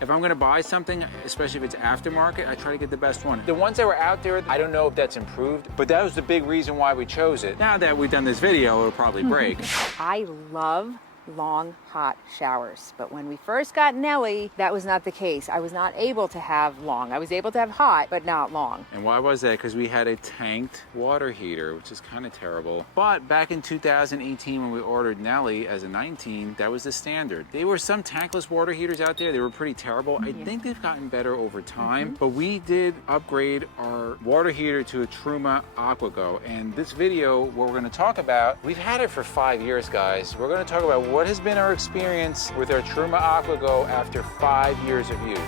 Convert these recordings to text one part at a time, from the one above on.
If I'm gonna buy something, especially if it's aftermarket, I try to get the best one. The ones that were out there, I don't know if that's improved, but that was the big reason why we chose it. Now that we've done this video, it'll probably break. I love long hot showers, but when we first got Nellie, that was not the case. I was not able to have long. I was able to have hot, but not long. And why was that? Because we had a tanked water heater, which is kind of terrible. But back in 2018 when we ordered Nellie as a 19, that was the standard. There were some tankless water heaters out there. They were pretty terrible. I think they've gotten better over time, but we did upgrade our water heater to a Truma AquaGo. And this video, what we're going to talk about, we've had it for 5 years, guys. We're going to talk about what has been our experience with our Truma AquaGo after 5 years of use.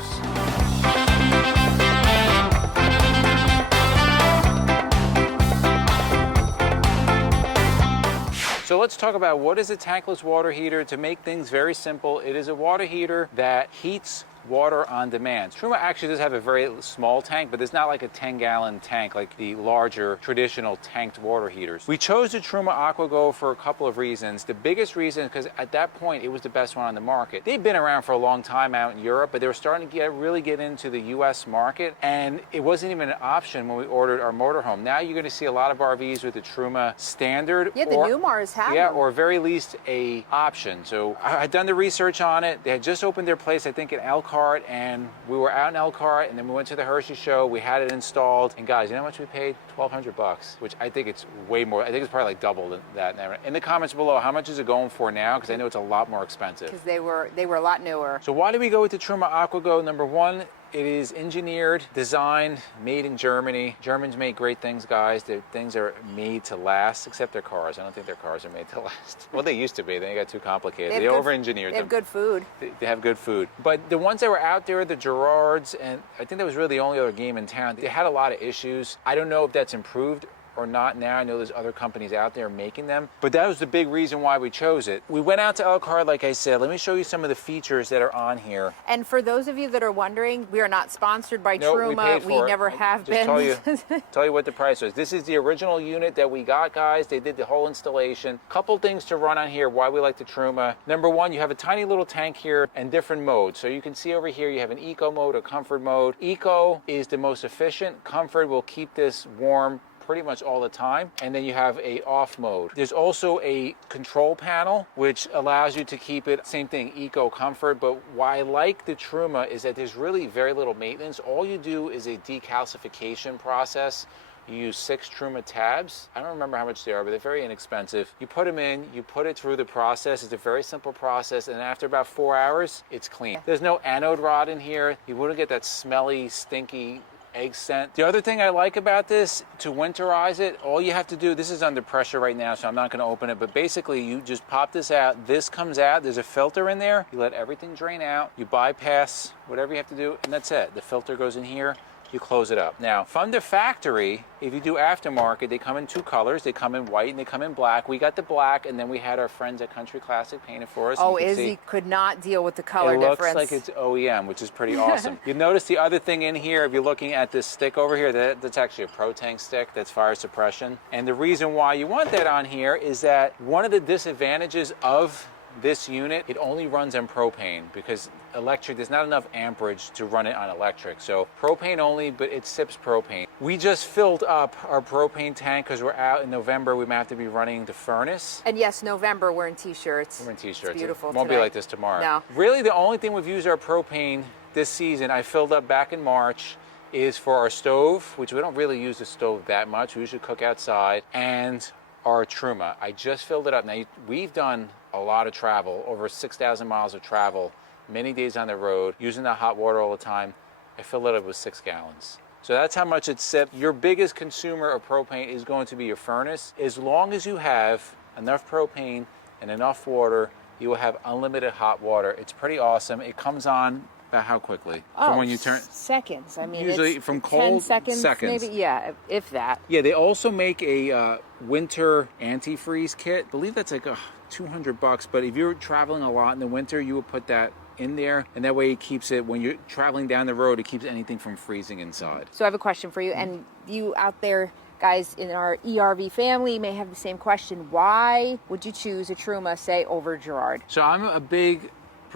So let's talk about what is a tankless water heater. To make things very simple, it is a water heater that heats water on demand. Truma actually does have a very small tank, but it's not like a 10-gallon tank like the larger traditional tanked water heaters. We chose the Truma AquaGo for a couple of reasons. The biggest reason, because at that point it was the best one on the market. They've been around for a long time out in Europe, but they were starting to really get into the US market, and it wasn't even an option when we ordered our motorhome. Now you're going to see a lot of RVs with the Truma standard. Yeah, the new Mars have Yeah, them. or very least a option. So I had done the research on it. They had just opened their place, I think, in Elkhart, and we were out in Elkhart, and then we went to the Hershey show. We had it installed, and guys, you know how much we paid? $1,200, which I think it's way more. I think it's probably like double that. In the comments below, how much is it going for now? Because I know it's a lot more expensive. Because they were a lot newer. So why did we go with the Truma AquaGo? Number one, it is engineered, designed, made in Germany. Germans make great things, guys. Their things are made to last, except their cars. I don't think their cars are made to last. Well, they used to be. Then they got too complicated. They over-engineered them. They have good food. They have good food. But the ones that were out there, the Gerards, and I think that was really the only other game in town, they had a lot of issues. I don't know if that's improved or not now. I know there's other companies out there making them, but that was the big reason why we chose it. We went out to Elkhart, like I said. Let me show you some of the features that are on here. And for those of you that are wondering, we are not sponsored by Truma. We never have been. Tell you what the price was. This is the original unit that we got, guys. They did the whole installation. Couple things to run on here, why we like the Truma. Number one, you have a tiny little tank here and different modes. So you can see over here, you have an eco mode, a comfort mode. Eco is the most efficient. Comfort will keep this warm pretty much all the time. And then you have a off mode. There's also a control panel, which allows you to keep it, same thing, eco comfort. But why I like the Truma is that there's really very little maintenance. All you do is a decalcification process. You use 6 Truma tabs. I don't remember how much they are, but they're very inexpensive. You put them in, you put it through the process. It's a very simple process, and after about 4 hours, it's clean. There's no anode rod in here. You wouldn't get that smelly, stinky egg scent. The other thing I like about this, to winterize it, all you have to do, this is under pressure right now, so I'm not going to open it, but basically you just pop this out, this comes out, there's a filter in there, you let everything drain out, you bypass whatever you have to do, and that's it. The filter goes in here, you close it up. Now, from the factory, if you do aftermarket, they come in 2 colors. They come in white and they come in black. We got the black, and then we had our friends at Country Classic paint it for us. Oh, IZZY could not deal with the color difference. It looks like it's OEM, which is pretty awesome. You notice the other thing in here, if you're looking at this stick over here, that's actually a Pro-Tank stick. That's fire suppression. And the reason why you want that on here is that one of the disadvantages of this unit, it only runs on propane because electric, there's not enough amperage to run it on electric. So propane only, but it sips propane. We just filled up our propane tank because we're out in November. We might have to be running the furnace. And yes, November, we're in t-shirts. We're in t-shirts. It's beautiful. It won't be like this tomorrow. No. Really, the only thing we've used our propane this season, I filled up back in March, is for our stove, which we don't really use the stove that much. We usually cook outside, and our Truma. I just filled it up. Now, we've done a lot of travel, over 6,000 miles of travel, many days on the road, using the hot water all the time. I filled it up with 6 gallons. So that's how much it sipped. Your biggest consumer of propane is going to be your furnace. As long as you have enough propane and enough water, you will have unlimited hot water. It's pretty awesome. It comes on about how quickly? From when you turn seconds. I mean, usually from cold 10 seconds, maybe. Yeah, if that. Yeah, they also make a winter antifreeze kit. I believe that's like $200. But if you're traveling a lot in the winter, you would put that in there, and that way it keeps it, when you're traveling down the road, it keeps anything from freezing inside. So I have a question for you, and you out there, guys in our ERV family, may have the same question. Why would you choose a Truma, say, over Gerard? So I'm a big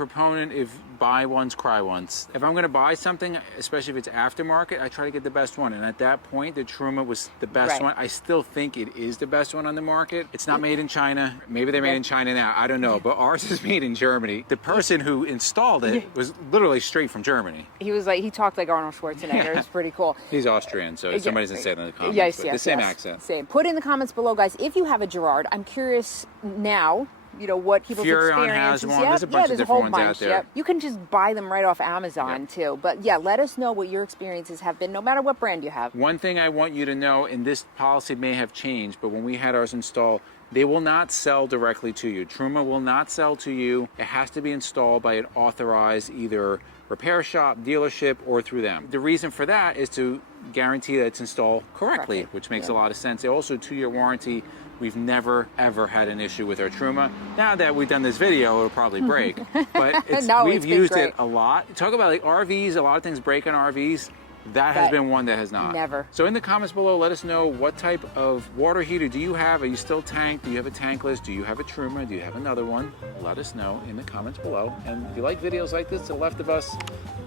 proponent if buy once, cry once. If I'm going to buy something, especially if it's aftermarket, I try to get the best one. And at that point, the Truma was the best one. I still think it is the best one on the market. It's not made in China. Maybe they're made in China now. I don't know. But ours is made in Germany. The person who installed it was literally straight from Germany. He was like, he talked like Arnold Schwarzenegger. It was pretty cool. He's Austrian, so somebody doesn't say it in the comments. Yes, the same accent. Same. Put in the comments below, guys, if you have a Gerard. I'm curious now, you know, what people's Furion experiences. has one. There's a bunch of different ones out there. Yep. You can just buy them right off Amazon too. But yeah, let us know what your experiences have been, no matter what brand you have. One thing I want you to know, and this policy may have changed, but when we had ours installed, they will not sell directly to you. Truma will not sell to you. It has to be installed by an authorized either repair shop, dealership, or through them. The reason for that is to guarantee that it's installed correctly, which makes a lot of sense. Also, 2-year warranty. We've never, ever had an issue with our Truma. Now that we've done this video, it'll probably break. But we've used it a lot. Talk about like RVs, a lot of things break on RVs. That has been one that has not. Never. So in the comments below, let us know what type of water heater do you have? Are you still tanked? Do you have a tankless? Do you have a Truma? Do you have another one? Let us know in the comments below. And if you like videos like this to the left of us,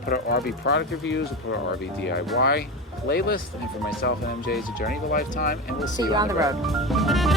put our RV product reviews, we'll put our RV DIY playlist. And for myself and MJ, it's a journey of a lifetime. And we'll see you on the road.